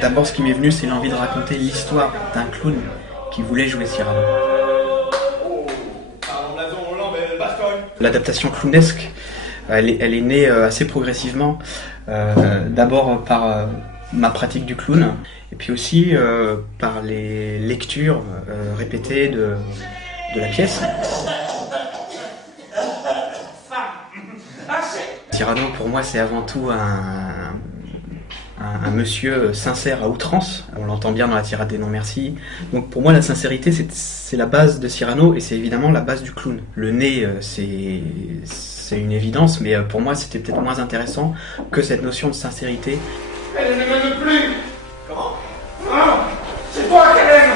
D'abord, ce qui m'est venu, c'est l'envie de raconter l'histoire d'un clown qui voulait jouer Cyrano. L'adaptation clownesque, elle est née assez progressivement, d'abord par ma pratique du clown, et puis aussi par les lectures répétées de la pièce. Cyrano, pour moi, c'est avant tout un monsieur sincère à outrance. On l'entend bien dans la tirade des non-merci. Donc pour moi, la sincérité, c'est la base de Cyrano et c'est évidemment la base du clown. Le nez, c'est une évidence, mais pour moi, c'était peut-être moins intéressant que cette notion de sincérité. Elle ne m'aime plus. Comment? Non, c'est toi qu'elle aime.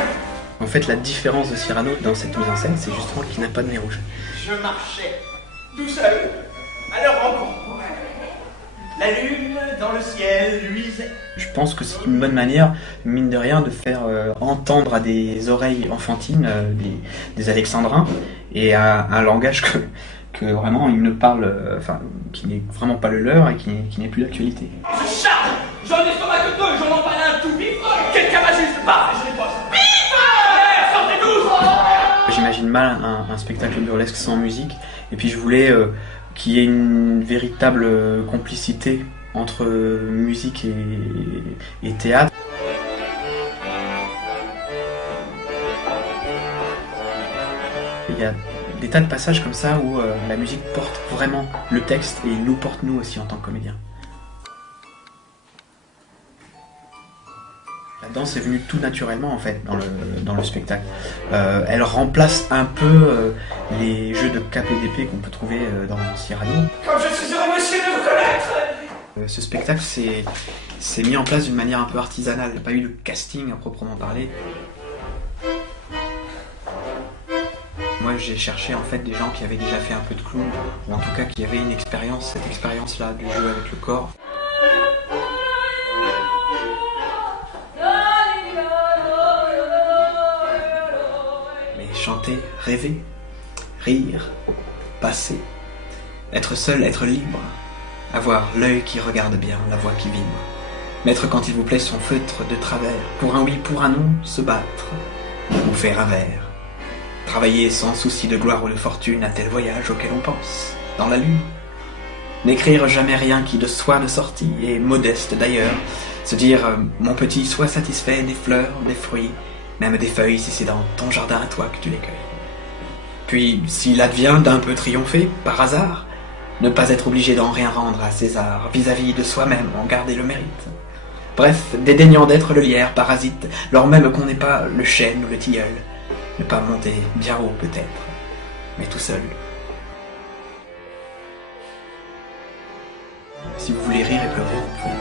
En fait, la différence de Cyrano dans cette mise en scène, c'est justement qu'il n'a pas de nez rouge. Je marchais tout seul à leur rencontre. La lune dans le ciel luisait. Je pense que c'est une bonne manière, mine de rien, de faire entendre à des oreilles enfantines des alexandrins et à un langage que vraiment ils ne parlent, qui n'est vraiment pas le leur et qui n'est plus d'actualité. Je charge. J'en ai estomac que deux, j'en emballe un tout vif. Quelqu'un m'ajuste pas, je les pose. Vif! Sortez tous! J'imagine mal un spectacle burlesque sans musique, et puis je voulais qu'il y ait une véritable complicité entre musique et théâtre. Il y a des tas de passages comme ça où la musique porte vraiment le texte et nous porte nous aussi en tant que comédiens. La danse est venue tout naturellement en fait dans le spectacle. Elle remplace un peu les jeux de cap et d'épée qu'on peut trouver dans Cyrano. Comme je suis heureux, monsieur, de vous connaître. Ce spectacle s'est mis en place d'une manière un peu artisanale. Il n'y a pas eu de casting à proprement parler. Moi j'ai cherché en fait des gens qui avaient déjà fait un peu de clown, ou en tout cas qui avaient une expérience, cette expérience-là du jeu avec le corps. Chanter, rêver, rire, passer, être seul, être libre, avoir l'œil qui regarde bien, la voix qui vibre, mettre quand il vous plaît son feutre de travers, pour un oui, pour un non, se battre, ou faire un verre, travailler sans souci de gloire ou de fortune à tel voyage auquel on pense, dans la lune, n'écrire jamais rien qui de soi ne sortit, et modeste d'ailleurs, se dire mon petit, sois satisfait des fleurs, des fruits, même des feuilles si c'est dans ton jardin à toi que tu les cueilles. Puis, s'il advient d'un peu triompher, par hasard, ne pas être obligé d'en rien rendre à César, vis-à-vis de soi-même, en garder le mérite. Bref, dédaignant d'être le lierre parasite, lors même qu'on n'est pas le chêne ou le tilleul, ne pas monter bien haut peut-être, mais tout seul. Si vous voulez rire et pleurer, vous pouvez.